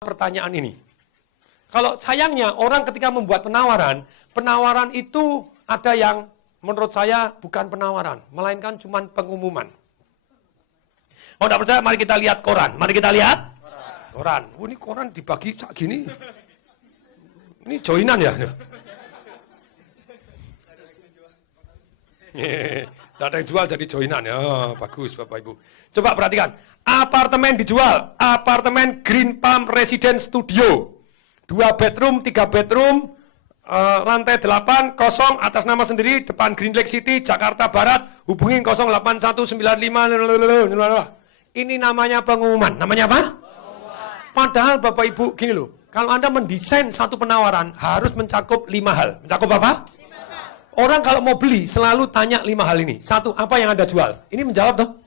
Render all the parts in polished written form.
pertanyaan ini. Kalau sayangnya orang ketika membuat penawaran itu ada yang menurut saya bukan penawaran, melainkan cuma pengumuman. Kalau tidak percaya, mari kita lihat koran. Mari kita lihat koran. Oh, ini koran dibagi gini. Ini joinan ya? Tidak ada yang jual jadi joinan. Ya, bagus Bapak Ibu. Coba perhatikan. Apartemen dijual. Apartemen Green Palm Residence Studio. 2 bedroom, 3 bedroom, lantai 8, kosong, atas nama sendiri, depan Green Lake City, Jakarta Barat, hubungi 08195. Ini namanya pengumuman. Namanya apa? Padahal Bapak Ibu, gini loh, kalau Anda mendesain satu penawaran, harus mencakup 5 hal. Mencakup apa? Orang kalau mau beli, selalu tanya 5 hal ini. 1, apa yang Anda jual? Ini menjawab tuh,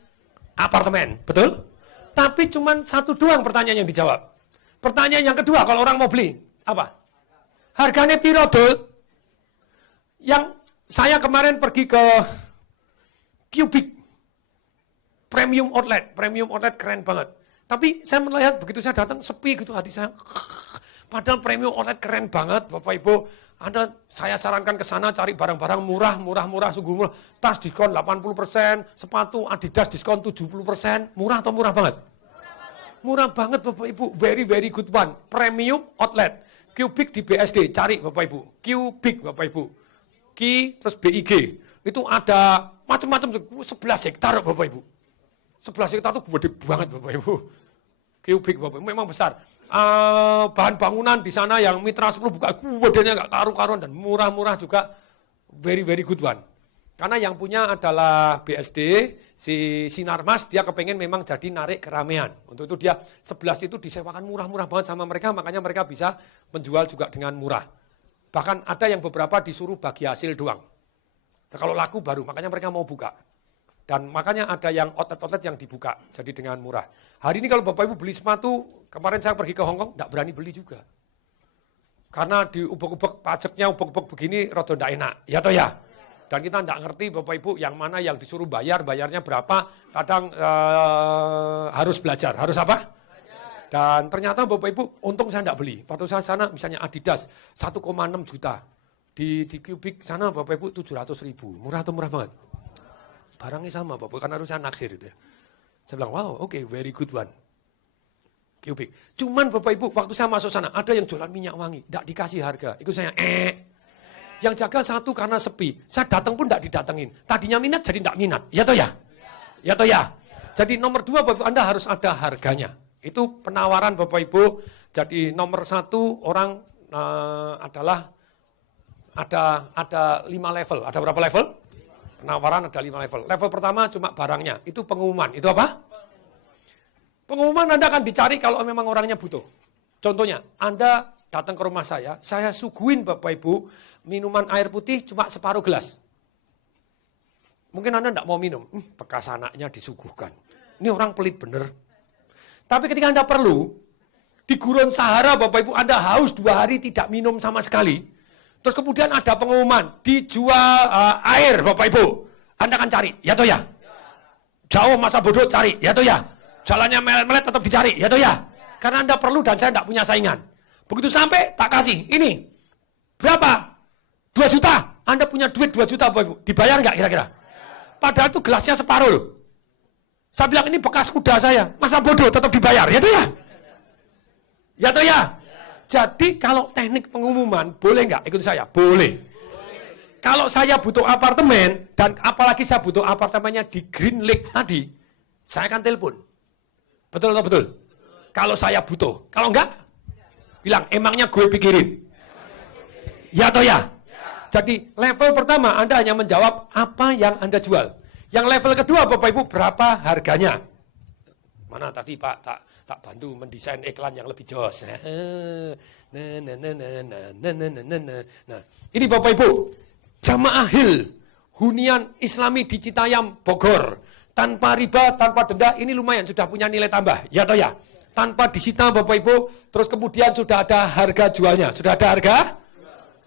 apartemen, betul? Tapi cuma 1 doang pertanyaan yang dijawab. Pertanyaan yang kedua, kalau orang mau beli, apa? Harganya piro, Dul? Yang saya kemarin pergi ke Cubic Premium Outlet keren banget. Tapi saya melihat begitu saya datang sepi gitu hati saya. Padahal Premium Outlet keren banget, Bapak Ibu. Saya sarankan ke sana cari barang-barang murah, sungguh murah. Tas diskon 80%, sepatu Adidas diskon 70%. Murah atau murah banget? Murah banget Bapak Ibu, very good one. Premium Outlet, Cubic di BSD, cari Bapak Ibu. Cubic Bapak Ibu, Q terus BIG. Itu ada macam-macam, 11 hektar Bapak Ibu. 11 hektar itu gede banget Bapak Ibu. Cubic Bapak Ibu, memang besar. Bahan bangunan di sana yang Mitra 10 buka, gedenya nggak karu-karuan dan murah-murah juga. Very good one. Karena yang punya adalah BSD, si Sinarmas, dia kepengen memang jadi narik keramaian. Untuk itu dia 11 itu disewakan murah-murah banget sama mereka, makanya mereka bisa menjual juga dengan murah. Bahkan ada yang beberapa disuruh bagi hasil doang. Nah, kalau laku baru, makanya mereka mau buka. Dan makanya ada yang outlet yang dibuka, jadi dengan murah. Hari ini kalau Bapak Ibu beli sepatu, kemarin saya pergi ke Hongkong, tidak berani beli juga. Karena di ubek-ubek pajaknya, ubek-ubek begini, rada tidak enak. Ya toh ya? Dan kita tidak ngerti Bapak Ibu yang mana yang disuruh bayarnya berapa, kadang harus belajar. Harus apa? Dan ternyata Bapak Ibu, untung saya tidak beli. Waktu saya sana misalnya Adidas 1,6 juta. Di Cubic sana Bapak Ibu 700.000. Murah atau murah banget? Barangnya sama Bapak Ibu, karena harus saya naksir itu. Saya bilang, wow, oke, very good one. Cubic. Cuman Bapak Ibu, waktu saya masuk sana, ada yang jualan minyak wangi. Tidak dikasih harga. Ikut saya, Yang jaga 1 karena sepi. Saya datang pun tidak didatengin. Tadinya minat jadi tidak minat. Ya toh ya? Ya toh ya? Jadi nomor 2 Bapak Ibu, Anda harus ada harganya. Itu penawaran Bapak Ibu. Jadi nomor 1 orang adalah ada 5 level. Ada berapa level? Penawaran ada 5 level. Level pertama cuma barangnya. Itu pengumuman. Itu apa? Pengumuman Anda akan dicari kalau memang orangnya butuh. Contohnya, Anda datang ke rumah saya suguhin Bapak Ibu minuman air putih cuma separuh gelas. Mungkin Anda tidak mau minum, bekas anaknya disuguhkan. Ini orang pelit bener. Tapi ketika Anda perlu, di Gurun Sahara Bapak Ibu, Anda haus 2 hari tidak minum sama sekali. Terus kemudian ada pengumuman, dijual air Bapak Ibu. Anda akan cari, ya toh ya? Jauh masa bodoh cari, ya toh ya? Jalannya melet tetap dicari, ya toh ya? Karena Anda perlu dan saya tidak punya saingan. Begitu sampai, tak kasih. Ini, berapa? 2 juta. Anda punya duit 2 juta, Bapak Ibu. Dibayar nggak kira-kira? Padahal itu gelasnya separuh loh. Saya bilang, ini bekas kuda saya. Masa bodoh tetap dibayar, ya toh ya? Ya toh ya? Jadi, kalau teknik pengumuman, boleh nggak ikut saya? Boleh. Kalau saya butuh apartemen, dan apalagi saya butuh apartemennya di Green Lake tadi, saya akan telepon. Betul atau betul? Kalau saya butuh. Kalau enggak, bilang, emangnya gue pikirin. Ya atau ya? Jadi level pertama Anda hanya menjawab apa yang Anda jual. Yang level kedua Bapak Ibu, berapa harganya? Mana tadi Pak, tak bantu mendesain iklan yang lebih jos. Nah, ini Bapak Ibu, Jamaah Hill, hunian Islami di Citayam, Bogor. Tanpa riba, tanpa denda, ini lumayan sudah punya nilai tambah. Ya atau ya? Tanpa disita Bapak Ibu, terus kemudian sudah ada harga jualnya. Sudah ada harga?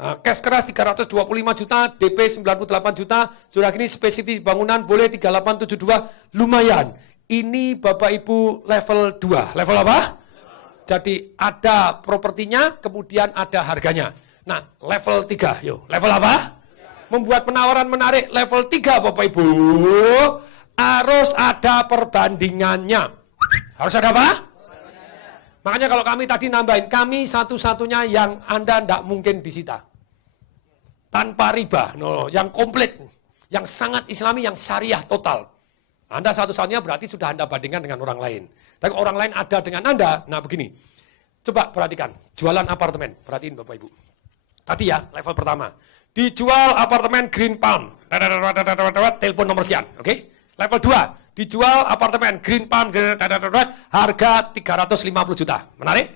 Cash keras 325 juta, DP 98 juta, sudah gini spesifik bangunan boleh 3872, lumayan. Ini Bapak Ibu level 2. Level apa? Jadi ada propertinya, kemudian ada harganya. Nah, level 3, yuk. Level apa? Membuat penawaran menarik level 3, Bapak Ibu. Harus ada perbandingannya. Harus ada apa? Makanya kalau kami tadi nambahin, kami satu-satunya yang Anda tidak mungkin disita. Tanpa riba, no, yang komplit, yang sangat islami, yang syariah total. Anda satu-satunya berarti sudah Anda bandingkan dengan orang lain. Tapi orang lain ada dengan Anda, nah begini. Coba perhatikan, jualan apartemen. Perhatiin Bapak Ibu. Tadi ya, level pertama. Dijual apartemen Green Palm. Telepon nomor sekian, oke? Level 2. Dijual apartemen Green Palm, harga 350 juta. Menarik?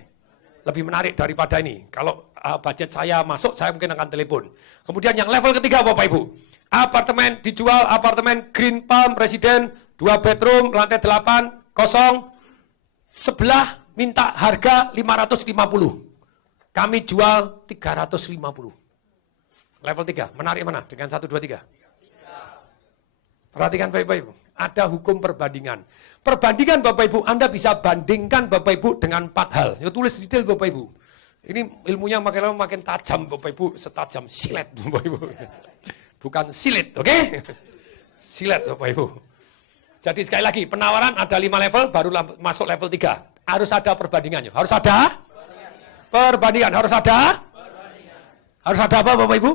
Lebih menarik daripada ini. Kalau budget saya masuk, saya mungkin akan telepon. Kemudian yang level ketiga, Bapak Ibu. Apartemen dijual, apartemen Green Palm, residen, 2 bedroom, lantai 8, kosong. Sebelah minta harga 550. Kami jual 350. Level 3, menarik mana? Dengan 1, 2, 3. Perhatikan baik-baik. Ada hukum perbandingan. Perbandingan Bapak Ibu, Anda bisa bandingkan Bapak Ibu dengan 4 hal. Ya, tulis detail Bapak Ibu. Ini ilmunya makin lama makin tajam Bapak Ibu, setajam silet Bapak Ibu. Bukan silet, oke? Silet Bapak Ibu. Jadi sekali lagi, penawaran ada 5 level, baru masuk level 3. Harus ada perbandingannya. Harus ada? Perbandingan. Harus ada? Harus ada apa Bapak Ibu?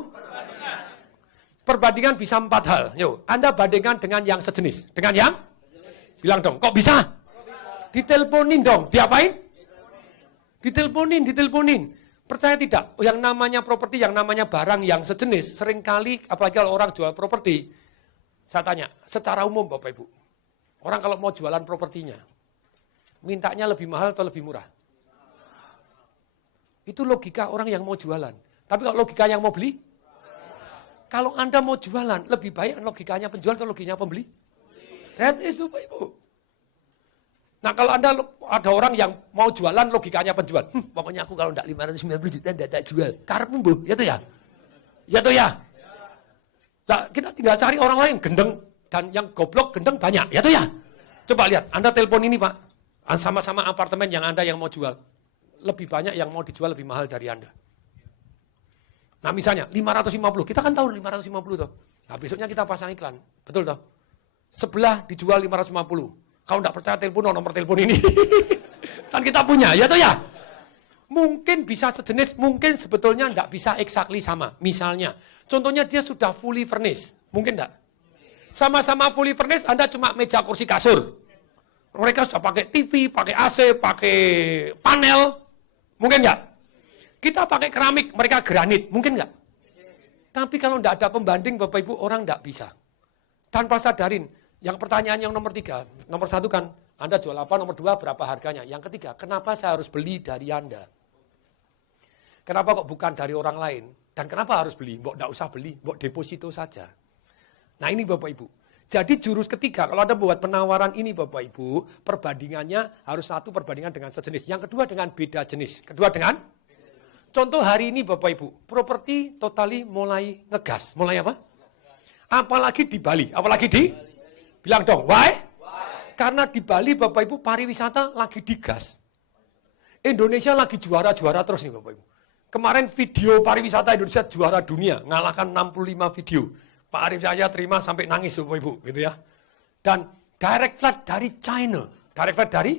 Perbandingan bisa 4 hal. Yuk, Anda bandingkan dengan yang sejenis. Dengan yang? Bilang dong, kok bisa? Diteleponin dong. Diapain? Diteleponin. Percaya tidak? Yang namanya properti, yang namanya barang yang sejenis, seringkali, apalagi kalau orang jual properti, saya tanya, secara umum Bapak Ibu, orang kalau mau jualan propertinya, mintanya lebih mahal atau lebih murah? Itu logika orang yang mau jualan. Tapi kalau logika yang mau beli, kalau Anda mau jualan, lebih baik logikanya penjual atau logikanya pembeli? That is Bapak Ibu. Nah kalau Anda ada orang yang mau jualan, logikanya penjual. Pokoknya aku kalau tidak 590 juta, tidak jual. Karepmu bu, ya tuh ya? Ya tuh ya? Nah, kita tinggal cari orang lain, gendeng. Dan yang goblok, gendeng banyak. Ya tuh ya? Coba lihat, Anda telepon ini Pak. Sama-sama apartemen yang Anda yang mau jual. Lebih banyak yang mau dijual lebih mahal dari Anda. Nah misalnya 550, kita kan tahu 550 toh. Nah besoknya kita pasang iklan, betul toh? Sebelah dijual 550. Kalau tidak percaya telepon nomor telepon ini. Kan kita punya, ya toh ya? Mungkin bisa sejenis, mungkin sebetulnya tidak bisa exactly sama. Misalnya, contohnya dia sudah fully furnished, mungkin tidak? Sama-sama fully furnished, Anda cuma meja kursi kasur. Mereka sudah pakai TV, pakai AC, pakai panel, mungkin enggak? Kita pakai keramik, mereka granit, mungkin enggak? Tapi kalau enggak ada pembanding, Bapak Ibu, orang enggak bisa. Tanpa sadarin, yang pertanyaan yang nomor 3, nomor 1 kan, Anda jual apa, nomor 2 berapa harganya, yang ketiga, kenapa saya harus beli dari Anda? Kenapa kok bukan dari orang lain? Dan kenapa harus beli? Mbok enggak usah beli, mbok deposito saja. Nah ini Bapak Ibu. Jadi jurus ketiga, kalau Anda buat penawaran ini Bapak Ibu, perbandingannya harus 1 perbandingan dengan sejenis. Yang kedua dengan beda jenis. Kedua dengan? Contoh hari ini Bapak Ibu, properti totali mulai ngegas. Mulai apa? Apalagi di Bali. Apalagi di? Bilang dong, why? Karena di Bali Bapak Ibu pariwisata lagi digas. Indonesia lagi juara-juara terus nih Bapak Ibu. Kemarin video pariwisata Indonesia juara dunia, ngalahkan 65 video. Pak Arief saya terima sampai nangis Bapak Ibu, gitu ya. Dan direct flight dari China. Direct flight dari?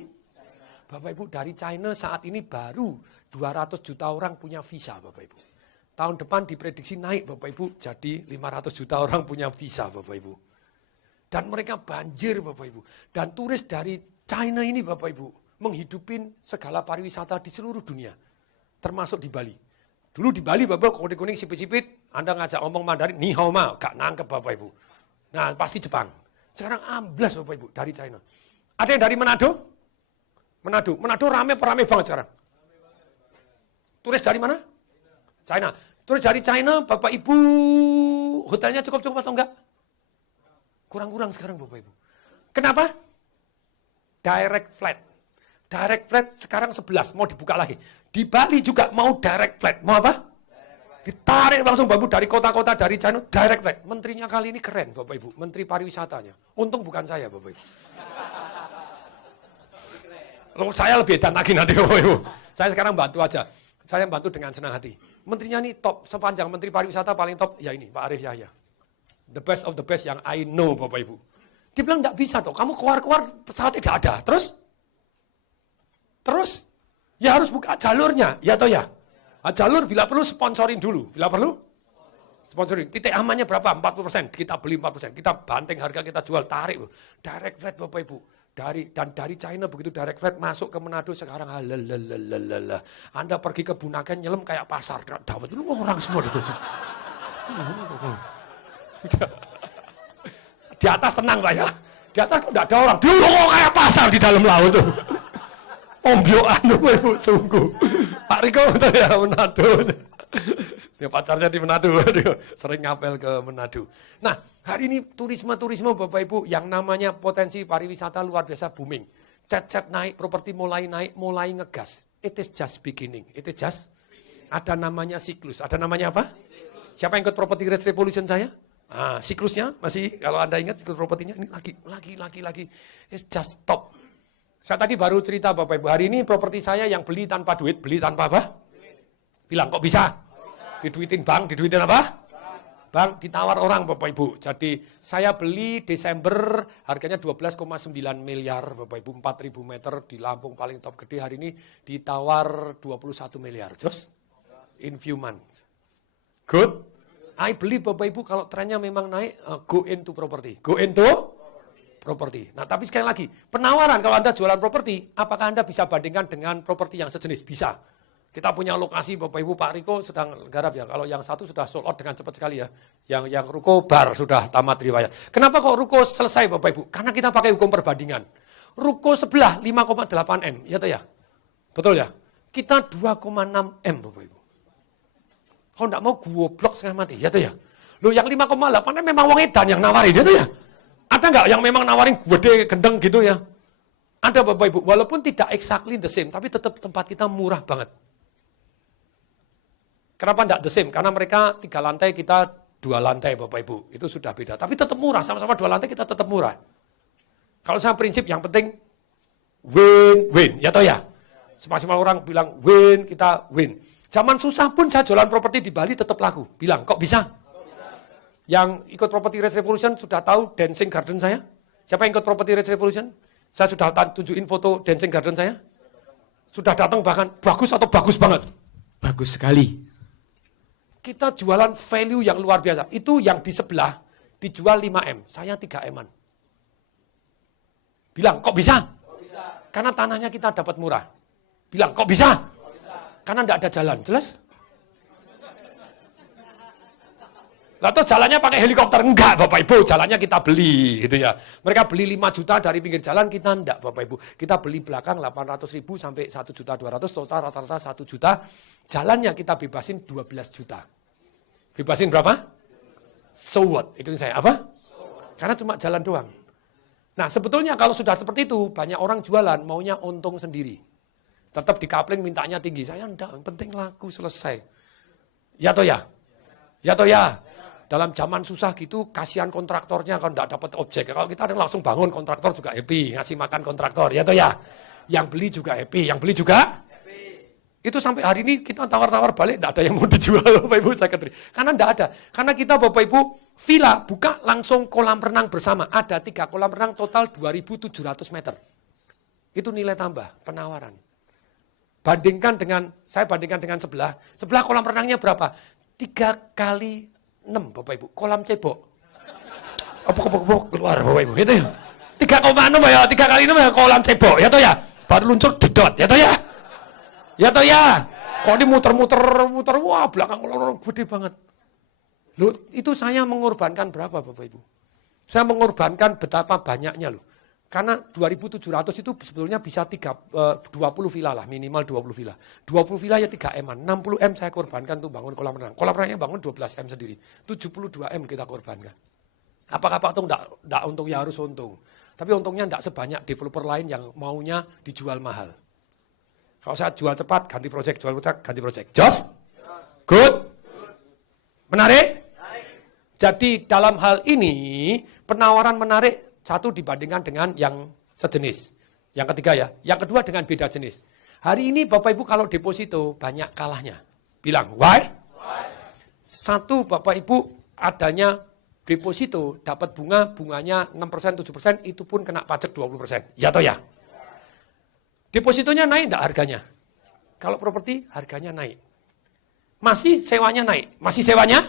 Bapak Ibu dari China saat ini baru 200 juta orang punya visa Bapak Ibu. Tahun depan diprediksi naik Bapak Ibu, jadi 500 juta orang punya visa Bapak Ibu. Dan mereka banjir Bapak Ibu. Dan turis dari China ini Bapak Ibu, menghidupin segala pariwisata di seluruh dunia. Termasuk di Bali. Dulu di Bali Bapak kuning-kuning sipit-sipit, Anda ngajak ngomong Mandarin, ni hao ma, gak nangkep Bapak Ibu. Nah pasti Jepang. Sekarang amblas Bapak Ibu dari China. Ada yang dari Manado? Manado rame banget sekarang. Turis dari mana? China. Turis dari China, Bapak Ibu, hotelnya cukup atau enggak? Kurang-kurang sekarang Bapak Ibu. Kenapa? Direct flight. Direct flight sekarang 11, mau dibuka lagi. Di Bali juga mau direct flight. Mau apa? Ditarik langsung Bapak Ibu dari kota-kota dari China, direct flight. Menterinya kali ini keren Bapak Ibu, menteri pariwisatanya. Untung bukan saya Bapak Ibu. Saya lebih edan lagi nanti Bapak Ibu. Saya sekarang bantu aja. Saya bantu dengan senang hati. Menterinya ini top, sepanjang Menteri Pariwisata paling top, ya ini, Pak Arief Yahya. The best of the best yang I know, Bapak Ibu. Dia bilang, enggak bisa toh, kamu keluar-keluar pesawat tidak ada. Terus, ya harus buka jalurnya, ya toh ya. Nah, jalur bila perlu sponsorin dulu, bila perlu sponsorin. Titik amannya berapa? 40%, kita beli 40%. Kita banting harga, kita jual, tarik. Direct flight Bapak Ibu. Dari China begitu direct flight masuk ke Manado sekarang halalalalalala. Anda pergi ke Bunaken nyelam kayak pasar dawet itu orang semua itu. Di atas tenang Pak ya. Di atas enggak ada orang. Dulu kok kayak pasar di dalam laut tuh. Ombyokan Ibu sungguh. Pak Riko betul ya Manado. Dia pacarnya di Manado, sering ngapel ke Manado. Nah, hari ini turisme Bapak Ibu yang namanya potensi pariwisata luar biasa booming. Cet naik, properti mulai naik, mulai ngegas. It is just beginning. It is just ada namanya siklus. Ada namanya apa? Siapa yang ikut property rate revolution saya? Ah, siklusnya masih kalau Anda ingat siklus propertinya ini lagi. It's just stop. Saya tadi baru cerita Bapak Ibu, hari ini properti saya yang beli tanpa duit, beli tanpa apa? Bilang kok bisa? Diduitin bank, diduitin apa? Bank, ditawar orang Bapak Ibu. Jadi saya beli Desember harganya 12,9 miliar Bapak Ibu, 4.000 meter di Lampung paling top gede. Hari ini ditawar 21 miliar. Just in few months. Good. I beli Bapak Ibu kalau trennya memang naik, go into property. Go into properti. Nah, tapi sekali lagi, penawaran kalau Anda jualan properti, apakah Anda bisa bandingkan dengan properti yang sejenis? Bisa. Kita punya lokasi, Bapak Ibu, Pak Riko sedang garap ya. Kalau yang satu sudah sold out dengan cepat sekali ya. Yang ruko bar sudah tamat riwayat. Kenapa kok ruko selesai, Bapak Ibu? Karena kita pakai hukum perbandingan. Ruko sebelah 5,8 M, ya toh ya? Betul ya? Kita 2,6 M, Bapak Ibu. Kalau enggak mau goblok setengah mati, ya toh ya? Loh, yang 5,8 M memang wong edan yang nawarin, ya toh ya? Ada nggak yang memang nawarin gede, gendeng gitu ya? Ada Bapak Ibu, walaupun tidak exactly the same, tapi tetap tempat kita murah banget. Kenapa enggak the same? Karena mereka 3 lantai, kita 2 lantai Bapak Ibu. Itu sudah beda. Tapi tetap murah, sama-sama 2 lantai kita tetap murah. Kalau saya prinsip yang penting, win-win. Ya toh ya? Semaksimal orang bilang win, kita win. Zaman susah pun saya jualan properti di Bali tetap laku. Bilang, kok bisa? Yang ikut Property Rate Revolution sudah tahu dancing garden saya? Siapa yang ikut Property Rate Revolution? Saya sudah tunjukin foto dancing garden saya? Sudah datang bahkan, bagus atau bagus banget? Bagus sekali. Kita jualan value yang luar biasa. Itu yang di sebelah dijual 5M, saya 3M-an. Bilang, kok bisa? Karena tanahnya kita dapat murah. Bilang, kok bisa? Karena enggak ada jalan, jelas? Lalu jalannya pakai helikopter? Enggak Bapak Ibu, jalannya kita beli gitu ya. Mereka beli 5 juta dari pinggir jalan, kita enggak Bapak Ibu. Kita beli belakang 800.000 sampai 1.200.000, total rata-rata 1 juta. Jalannya kita bebasin 12 juta. Bebasin berapa? So what? Itu yang saya, apa? Karena cuma jalan doang. Nah sebetulnya kalau sudah seperti itu, banyak orang jualan maunya untung sendiri. Tetap di coupling mintanya tinggi. Saya enggak, yang penting laku selesai. Ya toh ya? Ya toh ya? Dalam zaman susah gitu, kasihan kontraktornya kalau enggak dapat objek. Kalau kita ada langsung bangun, kontraktor juga happy, ngasih makan kontraktor, ya toh ya. Yang beli juga happy, yang beli juga happy. Itu sampai hari ini kita tawar-tawar balik, enggak ada yang mau dijual Bapak Ibu secondary. Karena enggak ada. Karena kita Bapak Ibu, villa buka langsung kolam renang bersama. Ada 3 kolam renang total 2.700 meter. Itu nilai tambah, penawaran. Bandingkan dengan, saya bandingkan dengan sebelah kolam renangnya berapa? 3 kali 6 Bapak Ibu, kolam cebok. Apa keluar Bapak Ibu, gitu ya. 3,6 ya, 3 kali 6 ya kolam cebok, ya toh ya. Baru luncur dedot, ya toh ya. Ya toh ya. Kok ini muter-muter, wah belakang kolam gede banget. Loh, itu saya mengorbankan berapa Bapak Ibu? Saya mengorbankan betapa banyaknya loh. Karena 2.700 itu sebetulnya bisa 20 villa lah, minimal 20 villa. 20 villa ya 3M-an, 60 M saya korbankan untuk bangun kolam renang. Kolam renangnya bangun 12 M sendiri, 72 M kita korbankan. Apakah Pak Tung enggak untung? Ya harus untung. Tapi untungnya enggak sebanyak developer lain yang maunya dijual mahal. Kalau saya jual cepat, ganti project, jual cepat, ganti project. Jos? Good? Menarik? Jadi dalam hal ini, penawaran menarik, satu dibandingkan dengan yang sejenis. Yang ketiga ya. Yang kedua dengan beda jenis. Hari ini Bapak Ibu kalau deposito banyak kalahnya. Bilang, why? Satu Bapak Ibu adanya deposito dapat bunganya 6%, 7%, itu pun kena pajak 20%. Ya atau ya? Depositonya naik enggak harganya? Kalau properti harganya naik. Masih sewanya naik. Masih sewanya?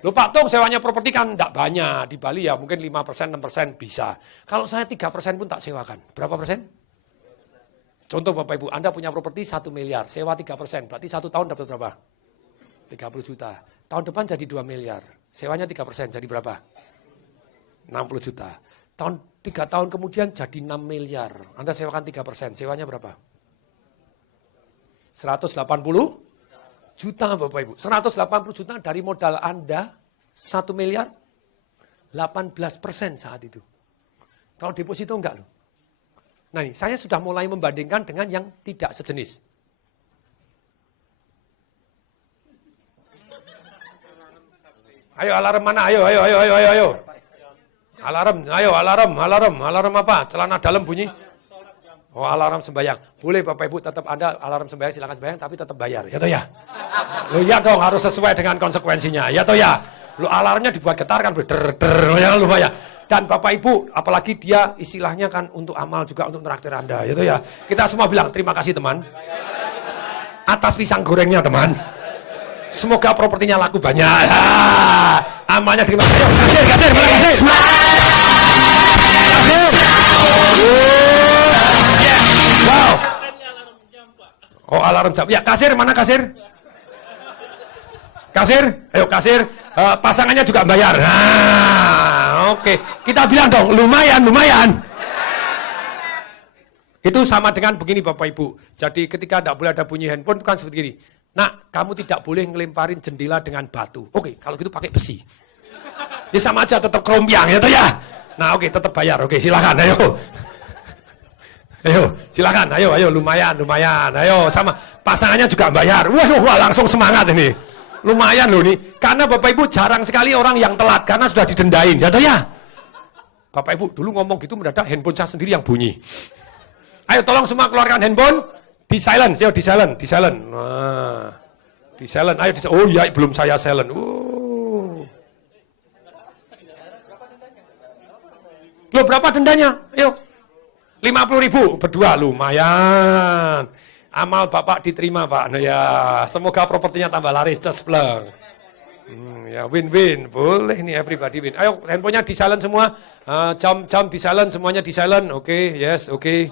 Loh Pak Tung, sewanya properti kan enggak banyak. Di Bali ya mungkin 5%, 6% bisa. Kalau saya 3% pun tak sewakan. Berapa persen? Contoh Bapak Ibu, Anda punya properti 1 miliar, sewa 3%. Berarti 1 tahun dapat berapa? 30 juta. Tahun depan jadi 2 miliar. Sewanya 3% jadi berapa? 60 juta. 3 tahun kemudian jadi 6 miliar. Anda sewakan 3%. Sewanya berapa? 180 juta Bapak Ibu. 180 juta dari modal Anda 1 miliar 18% saat itu. Kalau deposito enggak loh. Nah ini, saya sudah mulai membandingkan dengan yang tidak sejenis. Ayo alarm mana? Ayo. Alarm apa? Celana dalam bunyi. Oh, alarm sembahyang. Boleh Bapak Ibu tetap Anda alarm sembahyang silakan sembahyang tapi tetap bayar. Ya toh ya? Loh ya dong harus sesuai dengan konsekuensinya. Ya toh ya? Loh alarmnya dibuat getar kan der jangan lupa ya. Dan Bapak Ibu, apalagi dia istilahnya kan untuk amal juga untuk traktir Anda, gitu ya. Kita semua bilang terima kasih teman. Atas pisang gorengnya teman. Semoga propertinya laku banyak. Amalnya terima kasih. Kasir. Wow. Oh alarm jam. Ya kasir, mana kasir? Kasir, ayo kasir. Pasangannya juga bayar. Nah, oke. Kita bilang dong, lumayan. Itu sama dengan begini Bapak Ibu. Jadi ketika tidak boleh ada bunyi handphone, itu kan seperti ini. Nak, kamu tidak boleh ngelemparin jendela dengan batu. Oke, kalau gitu pakai besi. Ya sama aja, tetap kerompiang, ya toh ya. Nah, oke, tetap bayar. Oke, silakan, ayo. Ayo, silakan. Ayo, lumayan. Ayo, sama pasangannya juga bayar. Wah, langsung semangat ini. Lumayan loh nih, karena Bapak Ibu jarang sekali orang yang telat, karena sudah didendain, ya toh ya? Bapak Ibu dulu ngomong gitu mendadak handphone saya sendiri yang bunyi. Ayo tolong semua keluarkan handphone, di silent. Nah, di silent, ayo oh ya belum saya silent. Loh berapa dendanya? Ayo, 50.000 berdua, lumayan. Amal Bapak diterima Pak. Nah ya, semoga propertinya tambah laris, cespleng. Ya win-win, boleh nih everybody win. Ayo handphonenya di silent semua, jam di silent, semuanya di silent. Oke, yes, oke.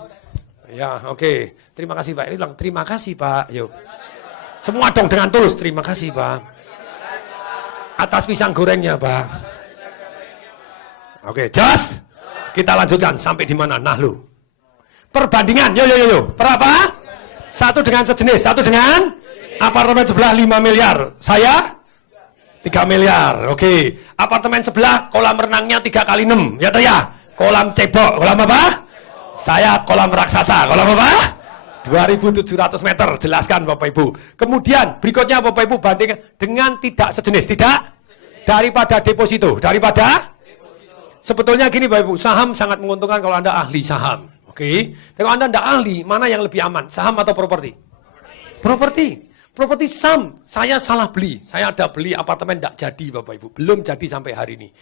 Ya, oke. Terima kasih Pak. Bilang terima kasih Pak. Yuk. Semua dong dengan tulus, terima kasih Pak. Atas pisang gorengnya Pak. Oke, just kita lanjutkan sampai di mana? Nah lu. Perbandingan, yo. Berapa? Satu dengan sejenis, satu dengan apartemen sebelah 5 miliar. Saya 3 miliar. Oke. Apartemen sebelah kolam renangnya 3 kali 6. Ya toh ya? Kolam cebok. Kolam apa? Saya kolam raksasa. Kolam apa? 2.700 meter. Jelaskan Bapak Ibu. Kemudian berikutnya Bapak Ibu bandingkan dengan tidak sejenis. Tidak? Daripada deposito. Sebetulnya gini Bapak Ibu. Saham sangat menguntungkan kalau Anda ahli saham. Oke, kalau Anda tidak ahli, mana yang lebih aman? Saham atau properti? Properti saham, saya salah beli. Saya ada beli apartemen tidak jadi Bapak Ibu. Belum jadi sampai hari ini.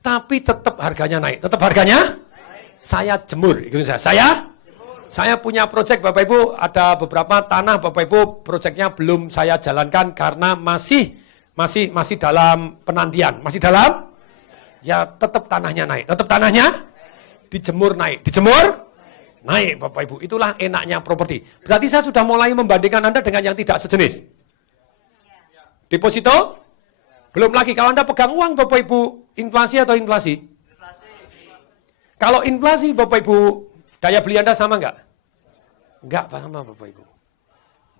Tapi tetap harganya naik. Saya jemur. Saya punya proyek Bapak Ibu. Ada beberapa tanah Bapak Ibu. Proyeknya belum saya jalankan karena masih dalam penantian. Masih dalam? Ya tetap tanahnya naik. Dijemur naik. Naik Bapak Ibu, itulah enaknya properti. Berarti saya sudah mulai membandingkan Anda dengan yang tidak sejenis. Deposito? Belum lagi, kalau Anda pegang uang Bapak Ibu, inflasi atau inflasi? Kalau inflasi Bapak Ibu, daya beli Anda sama enggak? Enggak sama Bapak Ibu.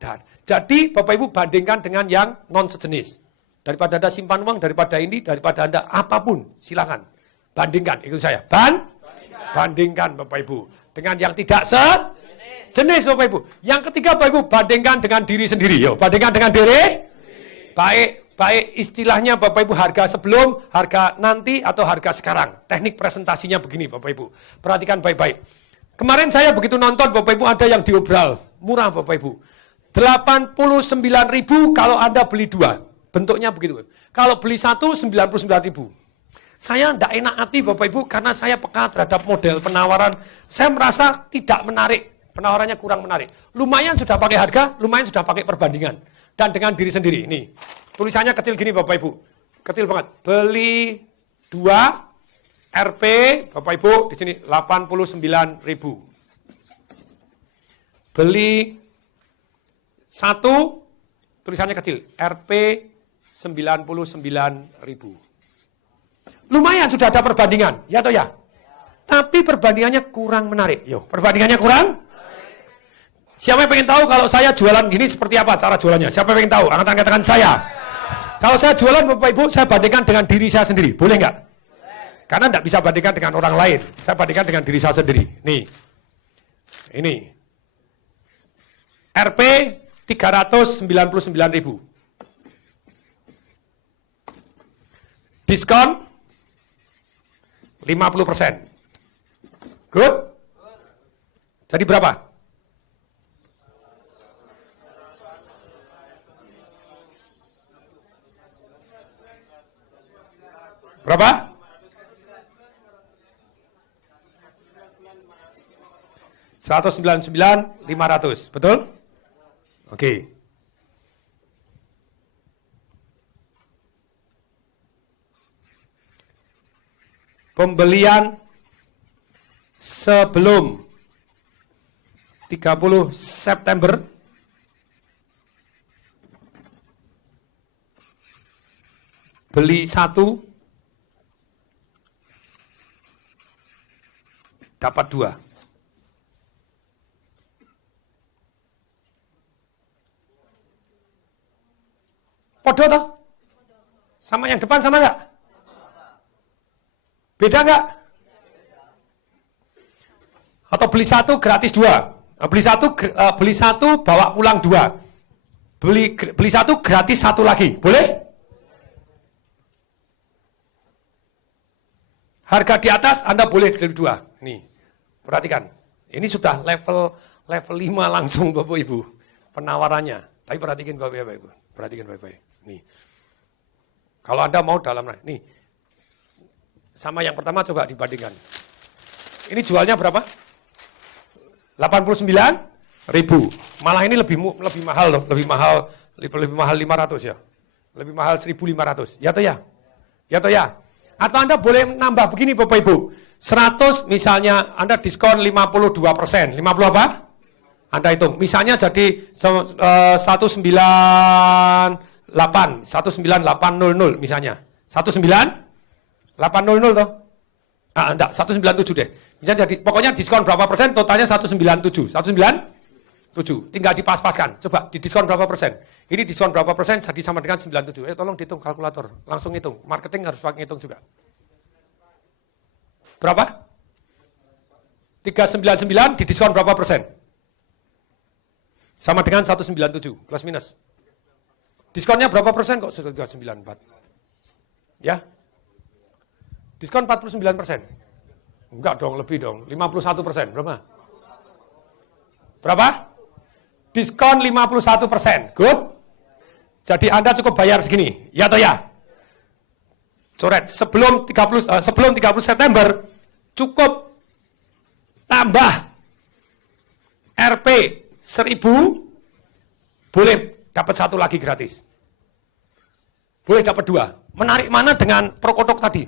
Dan, jadi Bapak Ibu bandingkan dengan yang non sejenis. Daripada Anda simpan uang, daripada Anda apapun, silakan. Bandingkan, itu saya. Bandingkan Bapak Ibu. Dengan yang tidak sejenis Bapak Ibu. Yang ketiga Bapak Ibu, bandingkan dengan diri sendiri. Yo, bandingkan dengan diri. Baik istilahnya Bapak Ibu, harga sebelum, harga nanti, atau harga sekarang. Teknik presentasinya begini Bapak Ibu. Perhatikan baik-baik. Kemarin saya begitu nonton, Bapak Ibu, ada yang diobral. Murah, Bapak Ibu. 89.000 kalau Anda beli 2. Bentuknya begitu. Kalau beli 1, 99.000. Saya tidak enak hati, Bapak Ibu, karena saya peka terhadap model penawaran. Saya merasa tidak menarik. Penawarannya kurang menarik. Lumayan sudah pakai harga, lumayan sudah pakai perbandingan. Dan dengan diri sendiri. Nih, tulisannya kecil gini, Bapak Ibu. Kecil banget. Beli 2 RP, Bapak Ibu, di sini 89.000. Beli 1, tulisannya kecil, RP 99.000. Lumayan sudah ada perbandingan, ya atau ya? Tapi perbandingannya kurang menarik. Yo, perbandingannya kurang? Siapa yang pengen tahu kalau saya jualan gini seperti apa cara jualannya? Siapa yang pengen tahu? Angkat tangan saya. Kalau saya jualan, Bapak Ibu, saya bandingkan dengan diri saya sendiri. Boleh nggak? Karena tidak bisa bandingkan dengan orang lain. Saya bandingkan dengan diri saya sendiri. Nih. Ini. RP 399.000. Diskon 50%. Good? Jadi berapa? Berapa? 199.500, betul? Oke. Pembelian sebelum 30 September beli 1 dapat 2. Podo toh? Sama yang depan sama enggak? Beda enggak? Atau beli 1 gratis 2. Beli satu bawa pulang 2. Beli 1 gratis 1 lagi. Boleh? Harga di atas Anda boleh beli 2. Nih. Perhatikan. Ini sudah level 5 langsung Bapak Ibu. Penawarannya. Tapi perhatikan Bapak Ibu. Perhatikan baik-baik. Nih. Kalau Anda mau dalam nih. Sama yang pertama coba dibandingkan. Ini jualnya berapa? 89.000. Malah ini lebih mahal loh, lebih mahal 500 ya. Lebih mahal 1.500. Ya toh ya? Ya toh ya? Atau Anda boleh nambah begini Bapak Ibu. 100 misalnya Anda diskon 52%. 50 apa? Anda hitung. Misalnya jadi 198 19800 misalnya. 19800 toh? Enggak, 197 deh. Misalnya jadi pokoknya diskon berapa persen, totalnya 197. 197. Tinggal dipas-paskan. Coba di diskon berapa persen? Ini diskon berapa persen jadi sama dengan 97. Tolong dihitung kalkulator. Langsung hitung. Marketing harus pakai hitung juga. Berapa? 399 di diskon berapa persen? Sama dengan 197 plus minus. Diskonnya berapa persen kok sudah 394? Ya? Diskon 49%. Enggak dong, lebih dong. 51%. Berapa? Berapa? Diskon 51%. Good? Jadi Anda cukup bayar segini. Ya atau ya? Coret. Sebelum 30 September, cukup tambah RP 1.000, boleh dapat 1 lagi gratis. Boleh dapat 2. Menarik mana dengan prokodok tadi?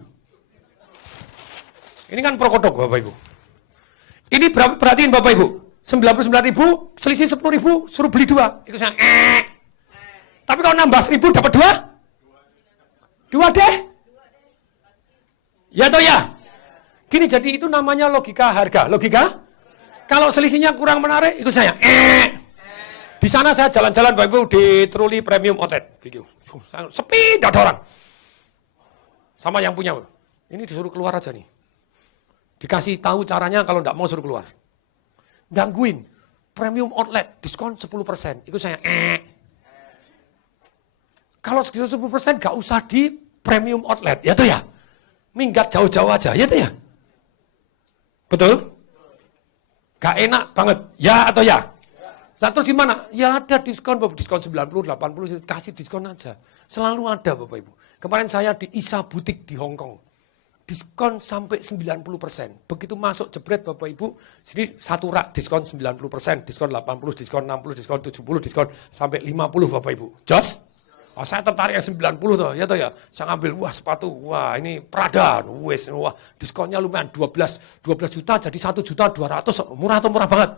Ini kan prokodok Bapak Ibu. Ini perhatiin Bapak Ibu. 99.000, selisih 10.000, suruh beli 2. Itu saya Tapi kalau nambah 1.000 dapat 2? 2 deh. Ya atau ya? Gini, jadi itu namanya logika harga. Logika? Kalau selisihnya kurang menarik, itu saya Di sana saya jalan-jalan Bapak Ibu di Truli Premium Outlet. Sepi, tidak ada orang. Sama yang punya. Ini disuruh keluar aja nih. Dikasih tahu caranya kalau tidak mau suruh keluar. Gangguin. Premium Outlet, diskon 10%. Itu saya Kalau segitu 10% gak usah di Premium Outlet. Ya tuh ya. Minggat jauh-jauh aja. Ya tuh ya. Betul? Gak enak banget. Ya atau ya? Nah terus gimana? Ya ada diskon, diskon 90, 80, kasih diskon aja. Selalu ada Bapak Ibu. Kemarin saya di Isa Butik di Hong Kong. Diskon sampai 90%. Begitu masuk jebret Bapak Ibu, jadi satu rak diskon 90%, diskon 80, diskon 60, diskon 70, diskon sampai 50 Bapak Ibu. Jos? Oh, saya tertarik yang 90 toh, ya toh ya. Saya ngambil, wah sepatu, wah ini Prada, wah diskonnya lumayan 12 juta jadi 1.200.000, murah atau murah banget?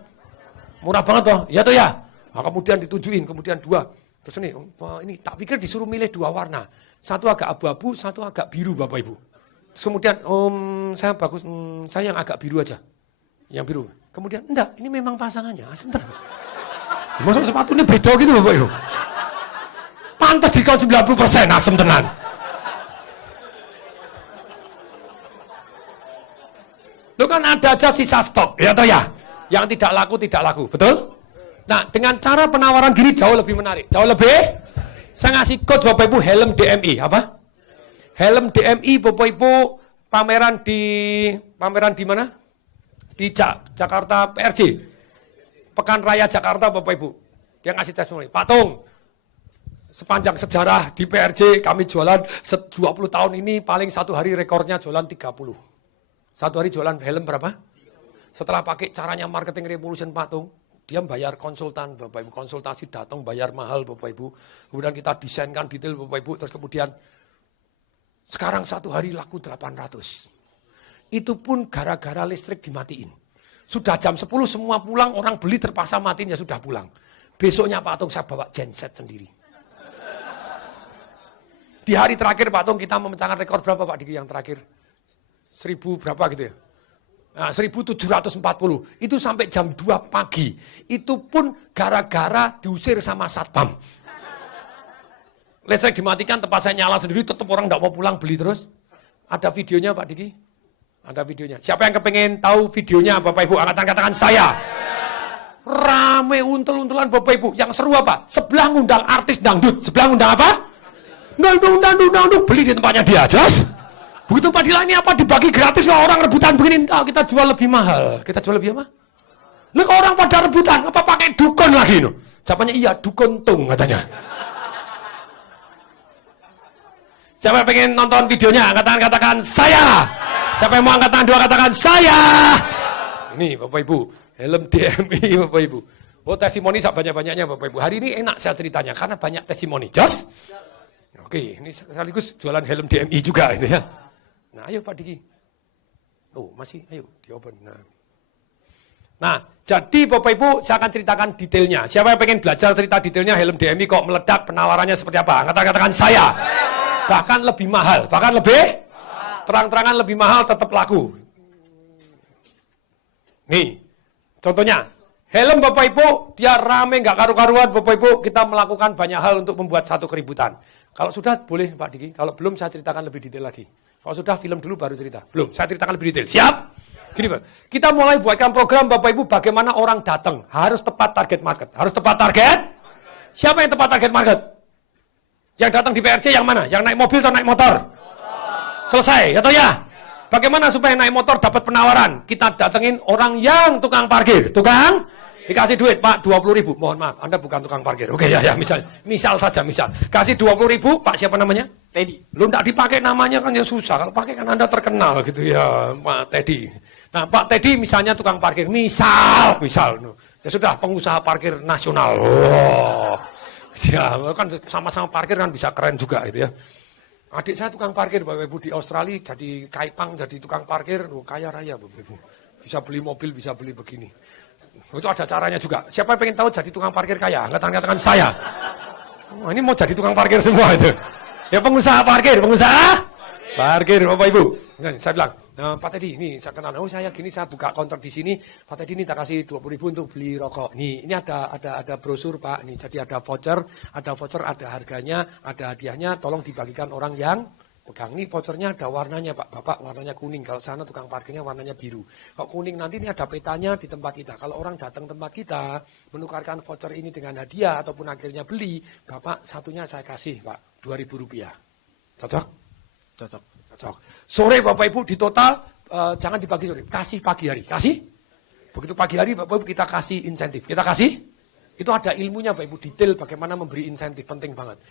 Murah banget toh, ya toh ya. Nah, kemudian ditunjukin, kemudian dua. Terus ini tak pikir disuruh milih dua warna. Satu agak abu-abu, satu agak biru Bapak Ibu. Terus kemudian, saya bagus, saya yang agak biru aja. Yang biru. Kemudian, enggak, ini memang pasangannya. Sebentar. Masuk sepatu ini beda gitu Bapak Ibu. Pantas diskon 90%, asem tenan. Lu kan ada aja sisa stok, ya toh ya? Yang tidak laku, betul? Nah, dengan cara penawaran gini jauh lebih menarik. Jauh lebih, saya ngasih coach Bapak Ibu helm DMI, apa? Helm DMI Bapak Ibu pameran di mana? Di Jakarta PRJ. Pekan Raya Jakarta Bapak Ibu. Dia ngasih testimoni. Pak Tung, sepanjang sejarah di PRJ kami jualan 20 tahun ini paling satu hari rekornya jualan 30. Satu hari jualan helm berapa? Setelah pakai caranya marketing revolution Pak Tung, dia bayar konsultan Bapak Ibu, konsultasi datang bayar mahal Bapak Ibu. Kemudian kita desainkan detail Bapak Ibu, terus kemudian sekarang satu hari laku 800. Itu pun gara-gara listrik dimatiin. Sudah jam 10 semua pulang, orang beli terpaksa matiin ya sudah pulang. Besoknya Pak Tung saya bawa genset sendiri. Di hari terakhir Pak Tung kita memecahkan rekor berapa Pak Diki yang terakhir? 1000 berapa gitu ya? Nah, 1740. Itu sampai jam 2 pagi. Itu pun gara-gara diusir sama satpam. Listrik dimatikan, tempat saya nyala sendiri, tetap orang tidak mau pulang, beli terus. Ada videonya Pak Diki? Ada videonya. Siapa yang kepengen tahu videonya Bapak Ibu? Angkatan katakan saya. Rame untel-untelan Bapak Ibu. Yang seru apa? Sebelah ngundang artis dangdut. Sebelah ngundang apa? Dangdut, beli di tempatnya dia, Jos. Begitu Padilla ini apa dibagi gratis lah orang rebutan begini. Oh, kita jual lebih mahal. Kita jual lebih apa? Lah orang pada rebutan, apa pakai dukun lagi no? Siapanya iya, dukun tung katanya. Siapa yang pengen nonton videonya? Katakan saya. Siapa yang mau angkat tangan dua katakan saya. Ini Bapak Ibu, helm DMI Bapak Ibu. Oh testimoni sebanyak-banyaknya Bapak Ibu. Hari ini enak saya ceritanya karena banyak testimoni. Jos? Oke, ini sekaligus jualan helm DMI juga ini ya. Nah, ayo Pak Diki. Oh, masih, ayo diopen. Nah, jadi Bapak Ibu saya akan ceritakan detailnya. Siapa yang pengen belajar cerita detailnya helm DMI kok meledak, penawarannya seperti apa? Katakan saya. Bahkan lebih mahal, bahkan lebih terang-terangan lebih mahal tetap laku. Nih, contohnya helm Bapak Ibu dia rame nggak karu-karuan Bapak Ibu kita melakukan banyak hal untuk membuat satu keributan. Kalau sudah boleh Pak Diki, kalau belum saya ceritakan lebih detail lagi. Kalau sudah film dulu baru cerita. Belum, saya ceritakan lebih detail. Siap? Gini Pak, kita mulai buatkan program Bapak Ibu bagaimana orang datang harus tepat target market. Harus tepat target? Siapa yang tepat target market? Yang datang di PRC yang mana? Yang naik mobil atau naik motor? Selesai, atau ya? Bagaimana supaya naik motor dapat penawaran? Kita datengin orang yang tukang parkir. Tukang? Dikasih duit, Pak, 20.000. Mohon maaf, Anda bukan tukang parkir. Oke, ya, misal saja. Kasih 20.000, Pak, siapa namanya? Teddy. Lu enggak dipakai namanya kan ya susah. Kalau pakai kan Anda terkenal gitu ya, Pak Teddy. Nah, Pak Teddy misalnya tukang parkir. Misal. Ya sudah, pengusaha parkir nasional. Oh. Ya, kan sama-sama parkir kan bisa keren juga gitu ya. Adik saya tukang parkir, Bapak Ibu, di Australia jadi kaipang, jadi tukang parkir, kaya raya Bapak Ibu. Bisa beli mobil, bisa beli begini. Itu ada caranya juga. Siapa yang pengen tahu jadi tukang parkir kaya? Katakan saya. Oh, ini mau jadi tukang parkir semua itu. Ya pengusaha parkir Bapak Ibu. Nah, saya bilang, nah, Pak Teddy, ini saya kenal. Oh saya gini, saya buka kontrak di sini. Pak Teddy ini tak kasih 20.000 untuk beli rokok. Nih, ini ada brosur Pak. Nih, jadi ada voucher, ada harganya, ada hadiahnya. Tolong dibagikan orang yang pegang. Ini vouchernya ada warnanya Pak. Bapak warnanya kuning. Kalau sana tukang parkirnya warnanya biru. Kalau kuning nanti ini ada petanya di tempat kita. Kalau orang datang tempat kita menukarkan voucher ini dengan hadiah ataupun akhirnya beli, Bapak satunya saya kasih Pak, Rp2.000. Cocok? Cocok. Sore Bapak Ibu di total jangan dibagi sore, kasih pagi hari. Kasih Begitu pagi hari Bapak Ibu kita kasih insentif. Kita kasih, itu ada ilmunya Bapak Ibu, detail bagaimana memberi insentif, penting banget.